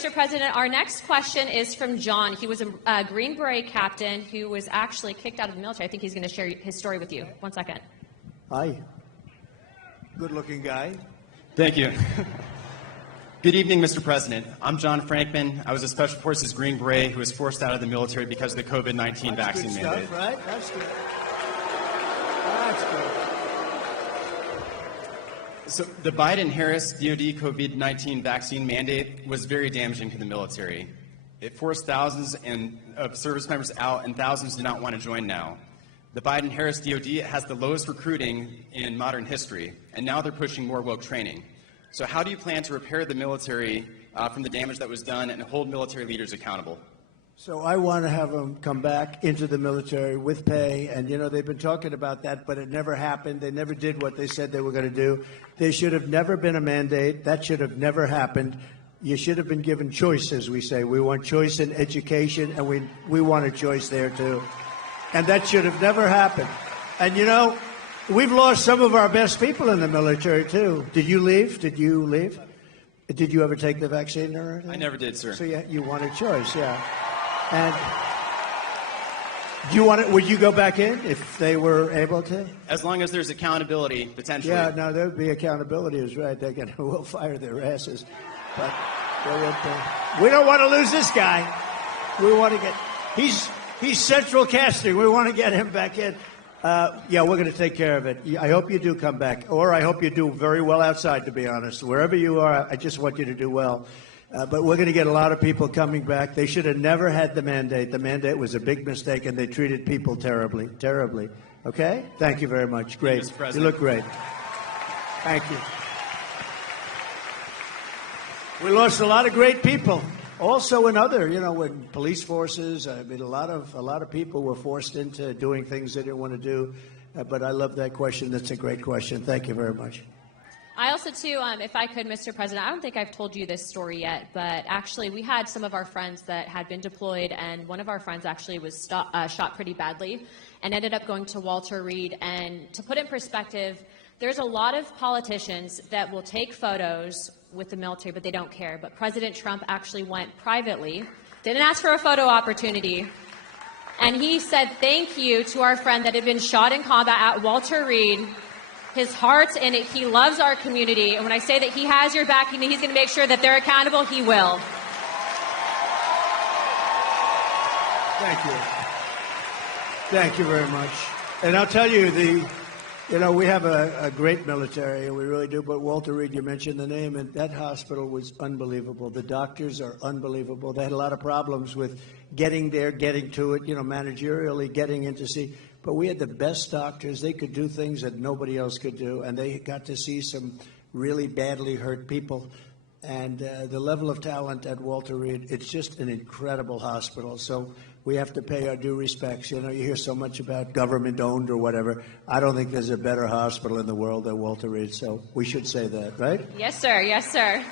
Mr. President, our next question is from John. He was a Green Beret captain who was actually kicked out of the military. I think he's going to share his story with you. 1 second. Hi. Good-looking guy. Thank you. Good evening, Mr. President. I'm John Frankman. I was a Special Forces Green Beret who was forced out of the military because of the COVID-19 vaccine mandate. Stuff, right? That's good. That's good. So the Biden-Harris DoD COVID-19 vaccine mandate was very damaging to the military. It forced thousands of service members out, and thousands do not want to join now. The Biden-Harris DoD has the lowest recruiting in modern history, and now they're pushing more woke training. So how do you plan to repair the military from the damage that was done and hold military leaders accountable? So I want to have them come back into the military with pay. And, you know, they've been talking about that, but it never happened. They never did what they said they were going to do. There should have never been a mandate. That should have never happened. You should have been given choice, as we say. We want choice in education, and we want a choice there, too. And that should have never happened. And, you know, we've lost some of our best people in the military, too. Did you leave? Did you leave? Did you ever take the vaccine or anything? I never did, sir. So you want a choice, yeah. And do you want it? Would you go back in if they were able to? As long as there's accountability, potentially. Yeah, no, there would be accountability. Is right. They're going to will fire their asses, but they won't. We don't want to lose this guy. We want to get. He's central casting. We want to get him back in. Yeah, we're going to take care of it. I hope you do come back, or I hope you do very well outside. To be honest, wherever you are, I just want you to do well. But we're going to get a lot of people coming back. They should have never had the mandate. The mandate was a big mistake, and they treated people terribly, terribly. Okay? Thank you very much. Great. You look great. Thank you. We lost a lot of great people. Also in other, you know, in police forces, I mean, a lot of people were forced into doing things they didn't want to do. But I love that question. That's a great question. Thank you very much. I also, too, if I could, Mr. President, I don't think I've told you this story yet, but actually we had some of our friends that had been deployed, and one of our friends actually was shot pretty badly and ended up going to Walter Reed. And to put in perspective, there's a lot of politicians that will take photos with the military, but they don't care. But President Trump actually went privately, didn't ask for a photo opportunity, and he said thank you to our friend that had been shot in combat at Walter Reed. His heart's in it. He loves our community. And when I say that he has your back and he's going to make sure that they're accountable, he will. Thank you. Thank you very much. And I'll tell you, we have a great military, and we really do. But Walter Reed, you mentioned the name, and that hospital was unbelievable. The doctors are unbelievable. They had a lot of problems with getting there, getting to it, managerially, getting in to see. But we had the best doctors. They could do things that nobody else could do, and they got to see some really badly hurt people. And the level of talent at Walter Reed, it's just an incredible hospital. So we have to pay our due respects. You hear so much about government-owned or whatever. I don't think there's a better hospital in the world than Walter Reed, so we should say that, right? Yes, sir. Yes, sir.